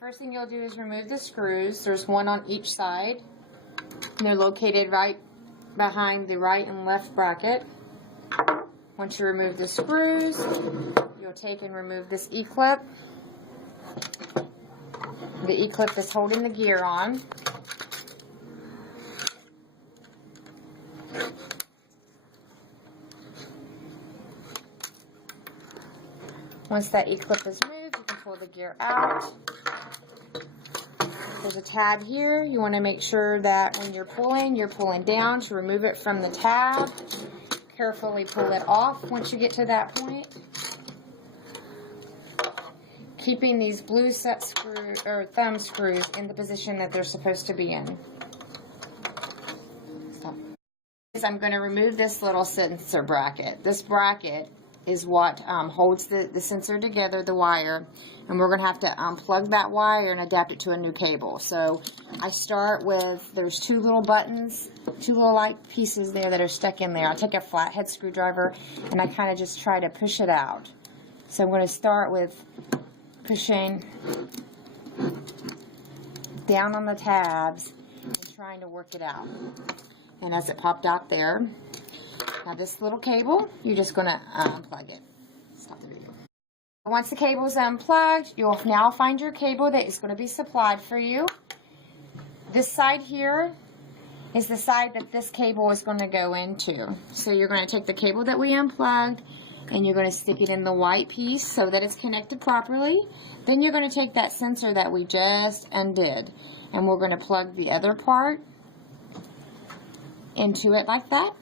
First thing you'll do is remove the screws. There's one on each side. And they're located right behind the right and left bracket. Once you remove the screws, you'll take and remove this E-clip. The E-clip is holding the gear on. Once that E-clip is moved, you can pull the gear out. There's a tab here. You want to make sure that when you're pulling down to remove it from the tab. Carefully pull it off once you get to that point. Keeping these blue set screw or thumb screws in the position that they're supposed to be in. So, I'm going to remove this little sensor bracket. This bracket is what holds the sensor together, the wire, and we're going to have to unplug that wire and adapt it to a new cable. So I start with, there's two little buttons, two little light pieces there that are stuck in there. I take a flathead screwdriver and I kind of just try to push it out. So I'm going to start with pushing down on the tabs and trying to work it out. And as it popped out there, now this little cable, you're just going to unplug it. Stop the video. Once the cable is unplugged, you'll now find your cable that is going to be supplied for you. This side here is the side that this cable is going to go into. So you're going to take the cable that we unplugged and you're going to stick it in the white piece so that it's connected properly. Then you're going to take that sensor that we just undid and we're going to plug the other part into it like that.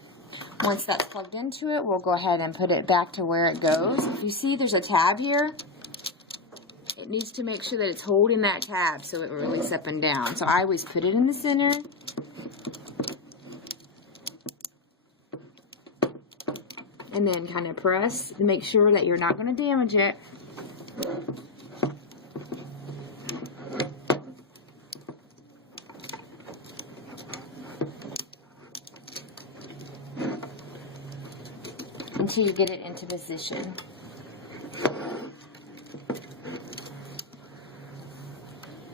Once that's plugged into it, we'll go ahead and put it back to where it goes. If you see there's a tab here, it needs to make sure that it's holding that tab so it will release up and down. So I always put it in the center. And then kind of press to make sure that you're not going to damage it. Until you get it into position.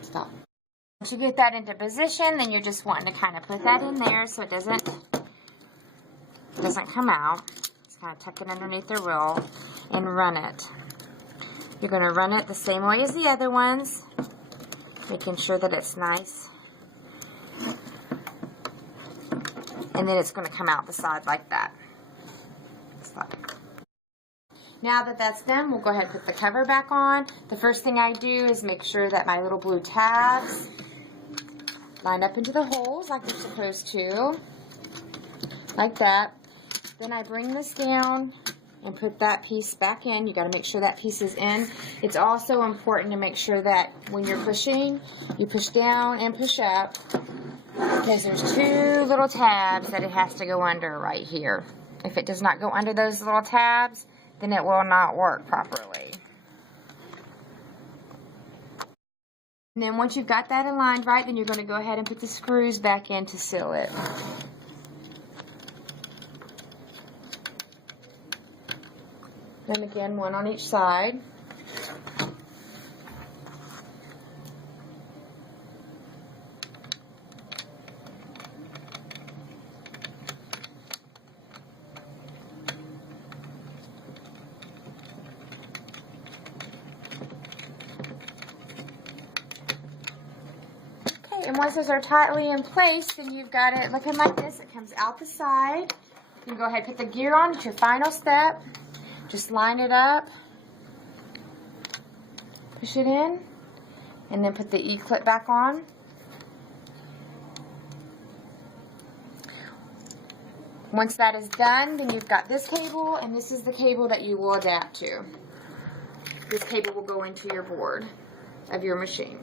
Stop. Once you get that into position, then you're just wanting to kind of put that in there so it doesn't come out. Just kind of tuck it underneath the wheel and run it. You're going to run it the same way as the other ones, making sure that it's nice. And then it's going to come out the side like that. Now that that's done, we'll go ahead and put the cover back on. The first thing I do is make sure that my little blue tabs line up into the holes like they're supposed to, like that. Then I bring this down and put that piece back in. You got to make sure that piece is in. It's also important to make sure that when you're pushing, you push down and push up, because there's two little tabs that it has to go under right here. If it does not go under those little tabs, then it will not work properly. And then once you've got that aligned right, then you're going to go ahead and put the screws back in to seal it. Then again, one on each side. And once those are tightly in place, then you've got it looking like this. It comes out the side. You can go ahead and put the gear on. It's your final step. Just line it up. Push it in. And then put the E-clip back on. Once that is done, then you've got this cable, and this is the cable that you will adapt to. This cable will go into your board of your machine.